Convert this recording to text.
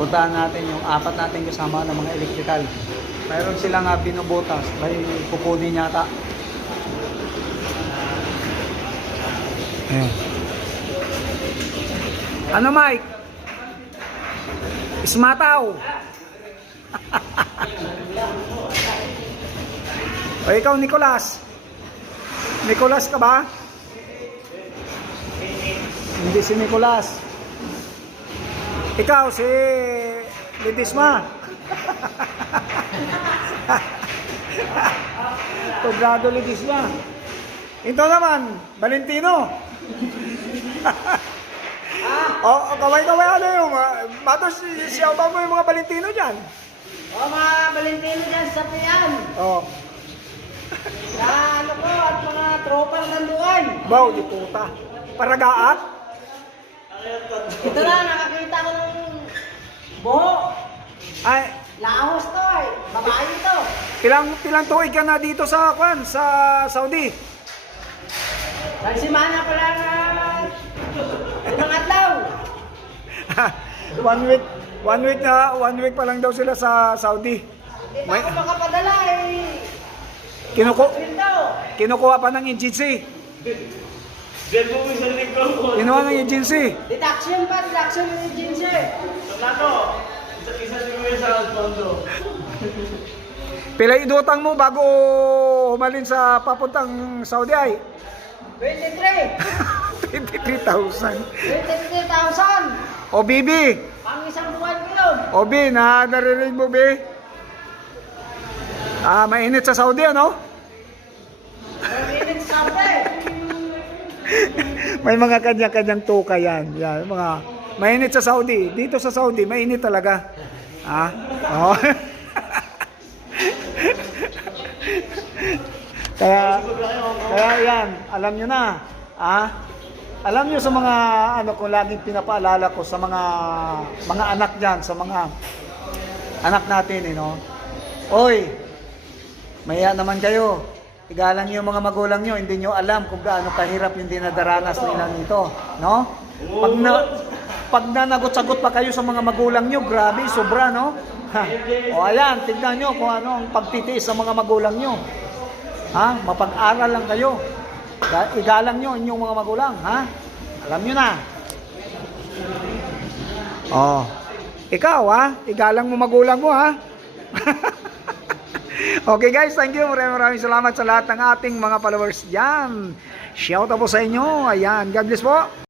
Puntahan natin yung apat natin kasama ng mga electrical. Mayroon silang binubutas. May kukunin yata. Ayan. Ano, Mike? Ismataw. O ikaw, Nicolas. Nicolas ka ba? Hindi si Nicolas. Ikaw, si Lidisma. Cobrado Lidisma. Ito naman, Valentino. Kaway-kaway ano yung batos siya ba mo yung mga Valentino dyan? Mga Valentino dyan sa Pian. Ano ko at mga tropang nanduan. Wow, di puta. Paragaat? Ito na, nakakita ko ng buho. Ay, Laos to eh. Babae ito. ilang tuig ka na dito sa Saudi? Nagsimana pala na limang adlaw. One week pa lang daw sila sa Saudi. Hindi pa ako makapadala eh. Kinukuha pa ng agency. Kinuha ng agency. Deduction ng agency. Pila idutang mo bago humalin sa papuntang Saudi ay? 23,000. 23,000. O Bibi. Pang isang buwan ko yun. O Bi, naririnig mo Bi? Mainit sa Saudi ano? Mainit sa Saudi. May mga kanya-kanyang tuka yan. Yan, mga mainit sa Saudi. Dito sa Saudi, mainit talaga. Oh. kaya yan, alam nyo na. Alam nyo sa mga ano kung laging pinapaalala ko sa mga anak diyan, sa mga anak natin, no? Oy, maya naman kayo. Igalang nyo yung mga magulang nyo, hindi nyo alam kung gaano kahirap yung dinadaranas nila nito, no? Pag nanagot-sagot pa kayo sa mga magulang nyo, grabe, sobra, no? O ayan, tignan nyo kung ano ang pagtitiis sa mga magulang nyo. Mapag-aral lang kayo. Igalang nyo inyong mga magulang, Alam nyo na. Ikaw, igalang mo magulang mo, Okay guys, thank you. Maraming salamat sa lahat ng ating mga followers dyan. Shout out po sa inyo. Ayan, God bless po.